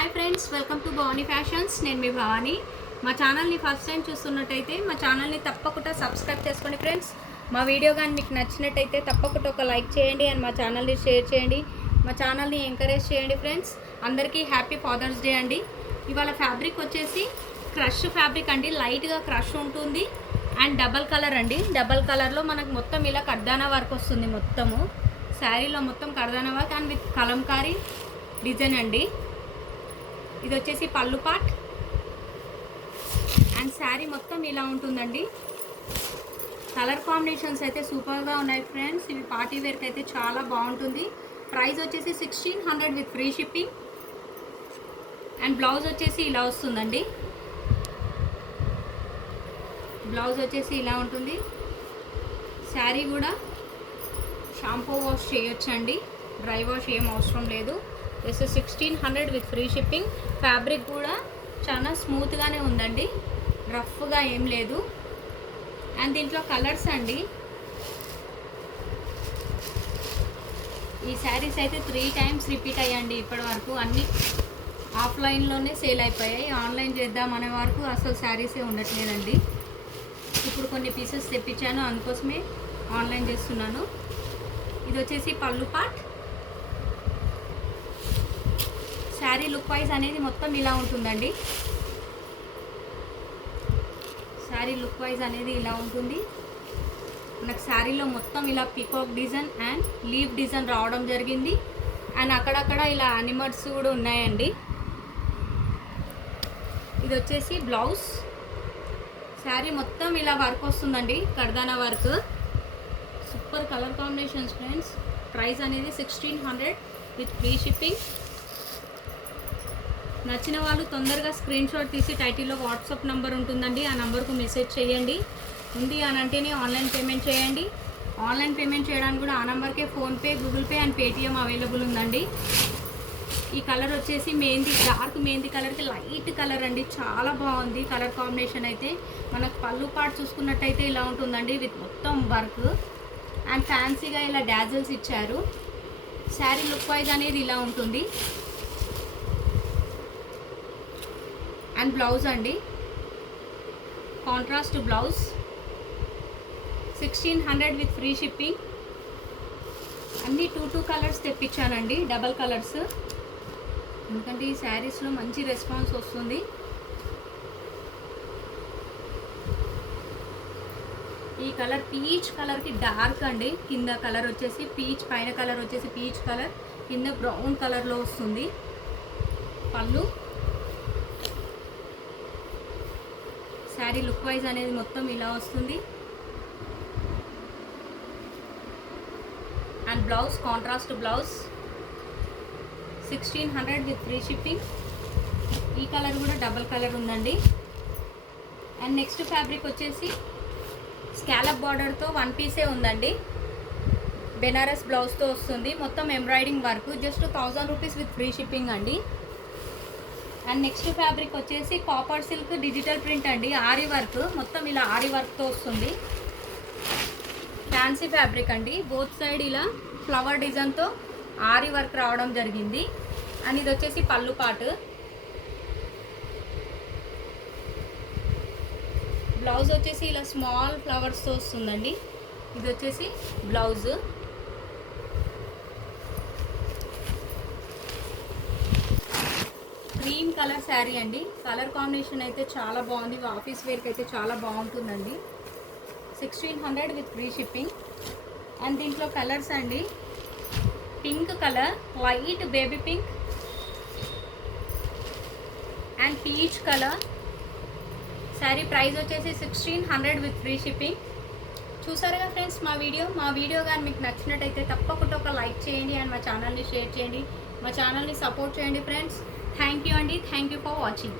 Hi friends, welcome to Bhavani fashions. నేను మీ భవానీ. మా ఛానల్ని ఫస్ట్ టైం చూస్తున్నట్టయితే మా ఛానల్ని తప్పకుండా సబ్స్క్రైబ్ చేసుకోండి ఫ్రెండ్స్. మా వీడియో కానీ మీకు నచ్చినట్టయితే తప్పకుండా ఒక లైక్ చేయండి అండ్ మా ఛానల్ని షేర్ చేయండి. మా ఛానల్ని ఎంకరేజ్ చేయండి ఫ్రెండ్స్. అందరికీ హ్యాపీ ఫాదర్స్ డే అండి. ఇవాళ ఫ్యాబ్రిక్ వచ్చేసి క్రష్ ఫ్యాబ్రిక్ అండి. లైట్గా క్రష్ ఉంటుంది అండ్ డబల్ కలర్ అండి. డబల్ కలర్లో మనకు మొత్తం ఇలా కర్దానా వర్క్ వస్తుంది. మొత్తము శారీలో మొత్తం కర్దానా work and with kalamkari design అండి. ఇది వచ్చేసి పళ్ళు పార్ట్ అండ్ శారీ మొత్తం ఇలా ఉంటుందండి. కలర్ కాంబినేషన్స్ అయితే సూపర్గా ఉన్నాయి ఫ్రెండ్స్. ఇవి పార్టీ వేర్కి అయితే చాలా బాగుంటుంది. ప్రైస్ వచ్చేసి 1600 with free shipping and blouse వచ్చేసి ఇలా వస్తుందండి. బ్లౌజ్ వచ్చేసి ఇలా ఉంటుంది. శారీ కూడా షాంపూ వాష్ చేయొచ్చండి. డ్రై వాష్ ఏం అవసరం లేదు. Just 1600 with free shipping. Fabric కూడా చాలా స్మూత్గానే ఉందండి, రఫ్గా ఏం లేదు. అండ్ దీంట్లో కలర్స్ అండి. ఈ శారీస్ అయితే 3 టైమ్స్ రిపీట్ అయ్యండి. ఇప్పటి వరకు అన్నీ ఆఫ్లైన్లోనే సేల్ అయిపోయాయి. ఆన్లైన్ చేద్దామనే వరకు అసలు శారీసే ఉండట్లేదండి. ఇప్పుడు కొన్ని పీసెస్ తెప్పించాను, అందుకోసమే ఆన్లైన్ చేస్తున్నాను. ఇది వచ్చేసి పళ్ళు పార్ట్. శారీ లుక్ వైజ్ అనేది మొత్తం ఇలా ఉంటుందండి. శారీ లుక్ వైజ్ అనేది ఇలా ఉంటుంది. మనకు శారీలో మొత్తం ఇలా peacock design and leave design రావడం జరిగింది. అండ్ అక్కడక్కడ ఇలా యానిమల్స్ కూడా ఉన్నాయండి. ఇది వచ్చేసి బ్లౌజ్. శారీ మొత్తం ఇలా వర్క్ వస్తుందండి, కర్దానా work. Super colour combinations friends. Price అనేది 1600 విత్ ఫ్రీ షిప్పింగ్. నచ్చిన వాళ్ళు తొందరగా స్క్రీన్ షాట్ తీసి టైటిల్లో వాట్సాప్ నెంబర్ ఉంటుందండి, ఆ నెంబర్కు మెసేజ్ చేయండి. ఉంది అని అంటేనే ఆన్లైన్ పేమెంట్ చేయండి. ఆన్లైన్ పేమెంట్ చేయడానికి కూడా ఆ నెంబర్కే PhonePe, Google pay and Paytm available ఉందండి. ఈ కలర్ వచ్చేసి మెహందీ, డార్క్ మెహందీ కలర్కి లైట్ కలర్ అండి. చాలా బాగుంది కలర్ కాంబినేషన్ అయితే. మనకు పళ్ళు పార్ట్ చూసుకున్నట్టయితే ఇలా ఉంటుందండి విత్ మొత్తం వర్క్ అండ్ ఫ్యాన్సీగా ఇలా డాజిల్స్ ఇచ్చారు. శారీ లుక్ వైజ్ అనేది ఇలా ఉంటుంది. అండ్ బ్లౌజ్ అండి, contrast blouse. 1600 with free shipping. అన్నీ 2 కలర్స్ తెప్పించానండి, డబల్ కలర్స్. ఎందుకంటే ఈ శారీస్లో మంచి రెస్పాన్స్ వస్తుంది. ఈ కలర్ పీచ్ కలర్కి డార్క్ అండి. కింద కలర్ వచ్చేసి పీచ్, పైన కలర్ వచ్చేసి పీచ్ కలర్, కింద బ్రౌన్ కలర్లో వస్తుంది. పళ్ళు. శారీ లుక్ వైజ్ అనేది మొత్తం ఇలా వస్తుంది. And blouse contrast blouse. 1600 with free shipping. ఈ కలర్ కూడా డబల్ కలర్ ఉందండి. అండ్ నెక్స్ట్ ఫ్యాబ్రిక్ వచ్చేసి స్కాలప్ బార్డర్తో 1 పీసే ఉందండి. బెనారస్ బ్లౌజ్తో వస్తుంది. మొత్తం embroidering work. Just 1000 rupees with free shipping అండి. అండ్ నెక్స్ట్ ఫ్యాబ్రిక్ వచ్చేసి కాపర్ సిల్క్ డిజిటల్ ప్రింట్ అండి. ఆరి వర్క్, మొత్తం ఇలా ఆరి వర్క్తో వస్తుంది. ఫ్యాన్సీ ఫ్యాబ్రిక్ అండి. బోత్ సైడ్ ఇలా ఫ్లవర్ డిజైన్తో ఆరి వర్క్ రావడం జరిగింది. అండ్ ఇది వచ్చేసి పళ్ళు పార్ట్. బ్లౌజ్ వచ్చేసి ఇలా స్మాల్ ఫ్లవర్స్తో వస్తుందండి. ఇది వచ్చేసి బ్లౌజ్. క్రీమ్ కలర్ శారీ అండి. కలర్ కాంబినేషన్ అయితే చాలా బాగుంది. ఆఫీస్ వేర్కి అయితే చాలా బాగుంటుందండి. 1600 విత్ ఫ్రీ షిప్పింగ్. అండ్ దీంట్లో కలర్స్ అండి. Pink colour, light baby pink and peach colour. Sari price వచ్చేసి 1600 విత్ ఫ్రీ షిప్పింగ్. చూసారుగా ఫ్రెండ్స్ మా వీడియో కానీ మీకు నచ్చినట్టయితే తప్పకుండా ఒక లైక్ చేయండి అండ్ మా ఛానల్ని షేర్ చేయండి. మా ఛానల్ని సపోర్ట్ చేయండి ఫ్రెండ్స్. థ్యాంక్ యూ అండి. Thank you for watching.